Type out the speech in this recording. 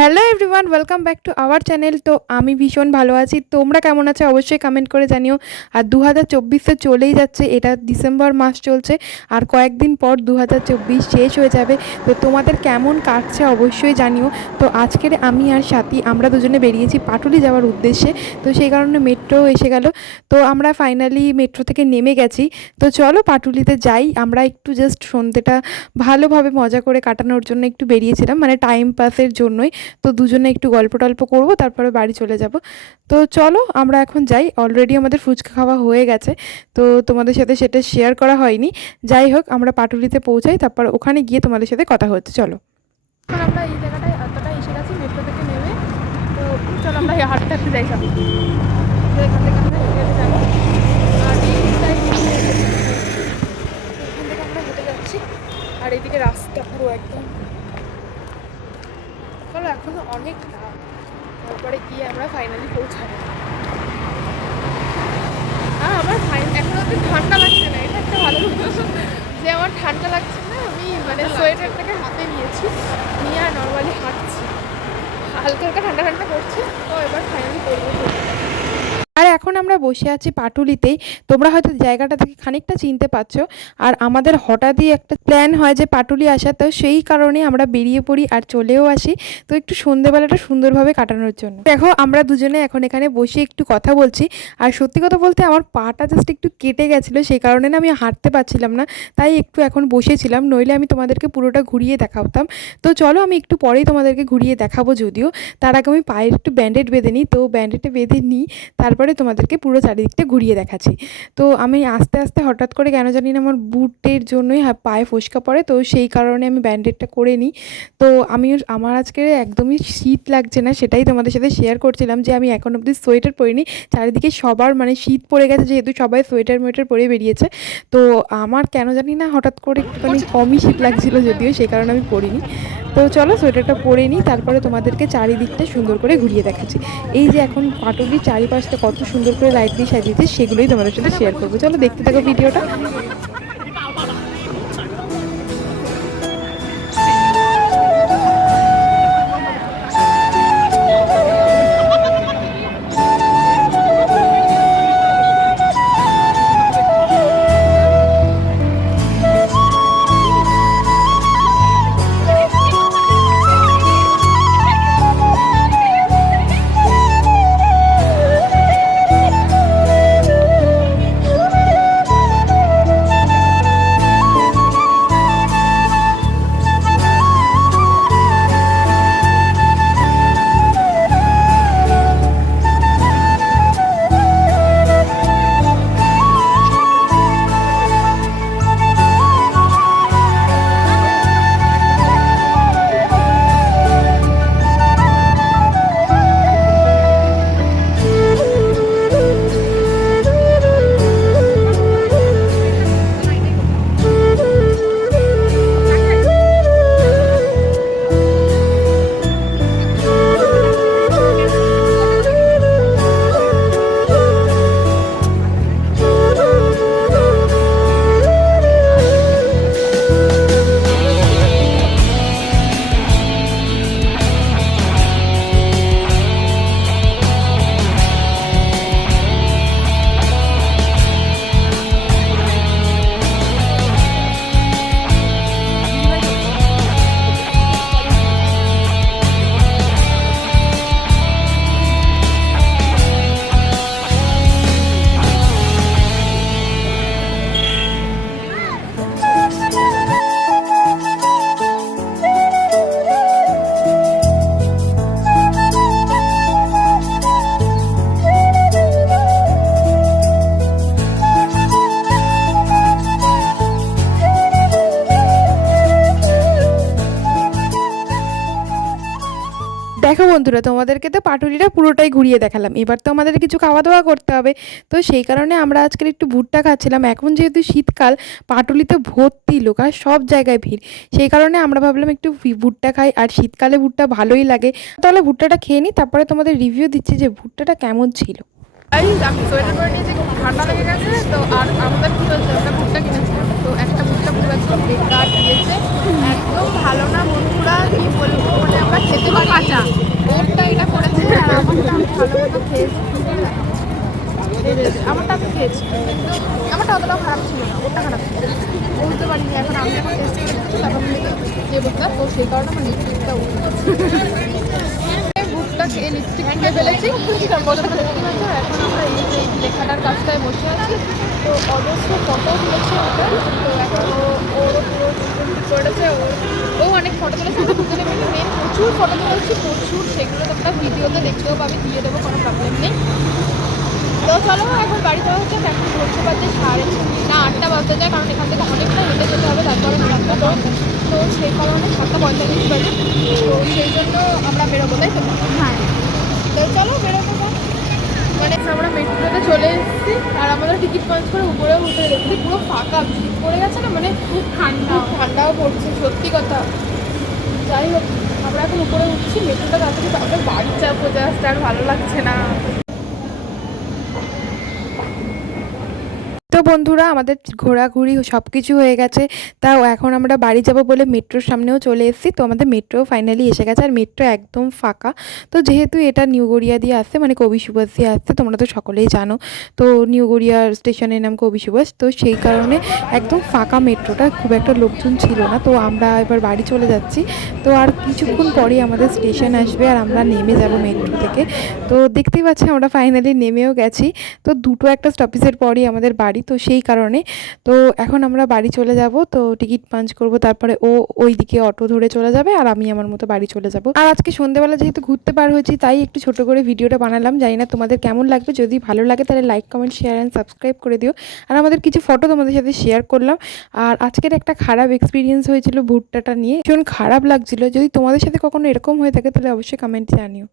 Hello everyone, welcome back to our channel. তো আমি ভীষণ ভালো আছি। তোমরা কেমন আছো অবশ্যই কমেন্ট করে জানিও। আর 2024 তো চলেই যাচ্ছে, এটা ডিসেম্বর মাস চলছে আর কয়েকদিন পর 2024 শেষ হয়ে যাবে। তো তোমাদের কেমন কাটছে অবশ্যই জানিও। তো আজকের আমি আর সাথী আমরা দুজনে বেরিয়েছি পাটুলি যাওয়ার উদ্দেশ্যে। তো সেই কারণে মেট্রো এসে গেল। তো আমরা ফাইনালি মেট্রো থেকে নেমে গেছি। তো চলো পাটুলিতে যাই। আমরা একটু জাস্ট সন্ধ্যেটা ভালোভাবে মজা করে কাটানোর জন্য একটু বেরিয়েছিলাম, মানে টাইম পাসের জন্যই। তো দুজনে একটু গল্প টল্প করবো, তারপরে বাড়ি চলে যাব। তো চলো আমরা এখন যাই। অলরেডি আমাদের ফুচকা খাওয়া হয়ে গেছে, তো তোমাদের সাথে সেটা শেয়ার করা হয়নি। যাই হোক, আমরা পাটুলিতে পৌঁছাই, তারপর ওখানে গিয়ে তোমাদের সাথে কথা হচ্ছে। চলো, এখন আমরা এই জায়গাটায় এতটাই এসে গেছি মেট্রো থেকে নেমে। তো চলো আমরা হাঁটতে হাঁটতে যাই সব, এখান থেকে আমরা হেঁটে যাবো। আর এইটাই এখান থেকে আমরা হেঁটে যাচ্ছি। আর এইদিকে রাস্তা পুরো একদম, চলো এখনো অনেক রাত, তারপরে গিয়ে আমরা ফাইনালি পৌঁছাবো। আর আমার এখন অব্দি ঠান্ডা লাগছে না, এটা একটা ভালো যে আমার ঠান্ডা লাগছে না। আমি মানে সোয়েটারটাকে হাতে নিয়েছি, নিয়ে আর নর্মালি হাঁটছি। হালকা হালকা ঠান্ডা ঠান্ডা করছে, তো এবার ফাইনালি করবো। আর এখন আমরা বসে আছি পাটুলিতেই। তোমরা হয়তো জায়গাটা থেকে খানিকটা চিনতে পারছো। আর আমাদের হঠাৎই একটা প্ল্যান হয় যে পাটুলি আসা, তো সেই কারণে আমরা বেরিয়ে পড়ি আর চলেও আসি। তো একটু সন্ধেবেলাটা সুন্দরভাবে কাটানোর জন্য দেখো আমরা দুজনে এখন এখানে বসে একটু কথা বলছি। আর সত্যি কথা বলতে আমার পাটা জাস্ট একটু কেটে গেছিলো, সেই কারণে না আমি হাঁটতে পারছিলাম না, তাই একটু এখন বসেছিলাম, নইলে আমি তোমাদেরকে পুরোটা ঘুরিয়ে দেখাতাম। তো চলো আমি একটু পরেই তোমাদেরকে ঘুরিয়ে দেখাবো। যদিও তার আগে আমি পায়ের একটু ব্যান্ডেড বেঁধে নিই, তো ব্যান্ডেডটা বেঁধে নিই, তারপরে তোমাদেরকে পুরো চারিদিকটা ঘুরিয়ে দেখাচ্ছি। তো আমি আস্তে আস্তে হঠাৎ করে কেন জানি না আমার বুটের জন্যই পায়ে ফোসকা পড়ে, তো সেই কারণে আমি ব্যান্ডেডটা করে নিই। তো আমার আজকে একদমই শীত লাগছে না, সেটাই তোমাদের সাথে শেয়ার করছিলাম যে আমি এখন অবধি সোয়েটার পরিনি। চারিদিকে সবার মানে শীত পড়ে গেছে, যেহেতু সবাই সোয়েটার মোয়েটার পরে বেরিয়েছে। তো আমার কেন জানি না হঠাৎ করে একটুখানি কমই শীত লাগছিল, যদিও সেই কারণে আমি পরিনি। তো চলো সোয়েটারটা পরে নিই, তারপরে তোমাদেরকে চারিদিকটা সুন্দর করে ঘুরিয়ে দেখাচ্ছি। এই যে এখন পাটুলির চারিপাশটা কত সুন্দর করে লাইট দিয়ে সাজিয়েছে, সেগুলোই তোমাদের সাথে শেয়ার করবো। চলো দেখতে থাকো ভিডিওটা। দেখো বন্ধুরা, তোমাদেরকে তো পাটুলিটা পুরোটাই ঘুরিয়ে দেখালাম, এবার তো আমাদের কিছু খাওয়া দাওয়া করতে হবে। তো সেই কারণে আমরা আজকের একটু ভুট্টা খাচ্ছিলাম। এখন যেহেতু শীতকাল, পাটুলিতে ভর্তি লোক আর সব জায়গায় ভিড়, সেই কারণে আমরা ভাবলাম একটু ভুট্টা খাই। আর শীতকালে ভুট্টা ভালোই লাগে। তাহলে ভুট্টাটা খেয়ে নিই, তারপরে তোমাদের রিভিউ দিচ্ছি যে ভুট্টাটা কেমন ছিল। আমি সোয়েটার পরে নিয়েছি, খুব ঠান্ডা লেগে গেছে। তো আর আমাদের কী হচ্ছে, আমরা ভুট্টা কিনেছিলাম, তো একটা ভুট্টা একটা পুরো একদম বেকার দিয়েছে, একদম ভালো না বন্ধুরা, কি বলবো, মানে আমরা খেতে পারি কাঁচা। ওরটা এটা করেছে আর আমারটা আমি ভালো মতো খেয়েছি, আমারটা আমি খেয়েছি কিন্তু আমারটা অতটাও খারাপ ছিল না, ওরটা খারাপ ছিল, বলতে পারিনি। এখন আমি যখন টেস্ট করে দেখছি তখন ইয়ে বলতে, তো সেই কারণে আমার লিপস্টিকটা বুকটা খেয়ে লিপস্টিক কিনে ফেলেছি। এখন আমরা এই যে লেখাটার কাজটায় বসে আছি, তো অজস্র ফটো তুলেছে ওটা, তো এখন ওরও পুরো করেছে, ও অনেক ফটো তুলেছে, মেন প্রচুর ফটো তুলেছি প্রচুর, সেগুলো তোমরা ভিডিওতে দেখতেও পাবে, দিয়ে দেবো, কোনো প্রবলেম নেই। তো চলো এখন বাড়ি যাওয়া হচ্ছে, এখন ঘুরতে পারছে 8টা বাজতে যায়, কারণ এখান থেকে অনেকটা হেঁটে যেতে হবে, তারপরে রাস্তা তো, তো সেই কারণে 7:45 বাজে, তো সেই জন্য আমরা বেরোবো, তাই তো? হ্যাঁ, তো চলো বেরোবো। মানে আমরা মেট্রোতে চলে এসেছি আর আমাদের টিকিট পাঞ্চ করে উপরে উঠে দেখছি পুরো ফাঁকা, ভিড় পড়ে গেছে না, মানে খুব ঠান্ডাও পড়ছে, সত্যি কথা। যাই হোক, আমরা এখন উপরে উঠছি, মেট্রোটা তাড়াতাড়ি আমরা বাড়ি যাবো, জাস্ট আর ভালো লাগছে না। তো বন্ধুরা, আমাদের ঘোরাঘুরি সব কিছু হয়ে গেছে, তাও এখন আমরা বাড়ি যাব বলে মেট্রোর সামনেও চলে এসেছি। তো আমাদের মেট্রো ফাইনালি এসে গেছে, আর মেট্রো একদম ফাঁকা। তো যেহেতু এটা নিউ গড়িয়া দিয়ে আসছে, মানে কবি সুভাষ দিয়ে আসছে, তোমরা তো সকলেই জানো, তো নিউ গড়িয়া স্টেশনের নাম কবি সুভাষ, তো সেই কারণে একদম ফাঁকা মেট্রোটা, খুব একটা লোকজন ছিল না। তো আমরা এবার বাড়ি চলে যাচ্ছি, তো আর কিছুক্ষণ পরেই আমাদের স্টেশন আসবে আর আমরা নেমে যাব মেট্রো থেকে। তো দেখতেই পাচ্ছি আমরা ফাইনালি নেমেও গেছি, তো দুটো একটা স্টপেজের পরই আমাদের বাড়ি, তো সেই কারণে তো এখন আমরা বাড়ি চলে যাব। তো টিকিট পাঞ্চ করব, তারপরে ও ওইদিকে অটো ধরে চলে যাবে আর আমি আমার মতো বাড়ি চলে যাব। আর আজকে সন্ধ্যেবেলা যেহেতু ঘুরতে পার হয়েছি, তাই একটু ছোট করে ভিডিওটা বানালাম, জানি না তোমাদের কেমন লাগবে। যদি ভালো লাগে তাহলে like, comment, share and subscribe করে দিও। আর আমাদের কিছু ফটো তোমাদের সাথে শেয়ার করলাম। আর আজকের একটা খারাপ এক্সপিরিয়েন্স হয়েছিল ভুট্টাটা নিয়ে, ভীষণ খারাপ লাগছিল। যদি তোমাদের সাথে কখনো এরকম হয়ে থাকে তাহলে অবশ্যই কমেন্টে জানিও।